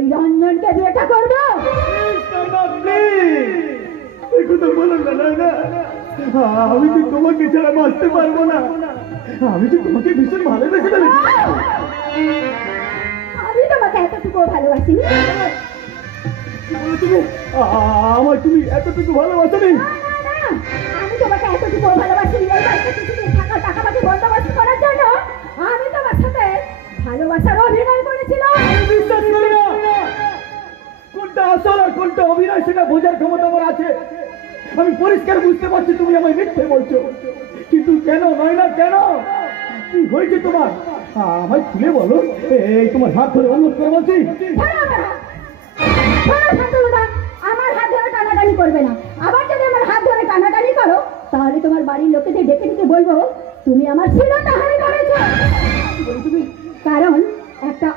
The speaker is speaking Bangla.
ওই রঞ্জনকে বিয়েটা করবো? আমি তো তোমাকে ছাড়া বাঁচতে পারবো না। আমি তো তোমাকে ভীষণ ভালোবেসে ফেলেছি। আমি তোমাকে এতটুকু ভালোবাসিনি। তুমি আমার তুমি এতটুকু ভালোবাসো নি? না, না, না, আমি তোমাকে এতটুকু ভালোবাসিনি। এই বাড়িতে কিছুদিন থাকা টাকাপাতি বন্দোবস্ত করার জন্য আমি তোমার সাথে ভালোবাসার অভিনয় করেছিলাম। আমি বিশ্বাস করি না। কোনটা আসল আর কোনটা অভিনয় সেটা বোঝার ক্ষমতা আমার আছে। আমি পরিষ্কার বুঝতে পারছি তুমি আমায় মিথ্যে বলছো, কিন্তু কেন নয় না, কেন কি হয়েছে তোমার? আমায় খুলে বলো। এই তোমার হাত ধরে অনুরোধ করে বলছি। আমার হাত ধরে টানাটানি করবে না। আবার যদি আমার হাত ধরে টানাটানি করো তাহলে তোমার বাড়ির লোকেদের ডেকে ডেকে বলবো তুমি আমার ছিল তাহলে করেছো। তুমি কারণ একটা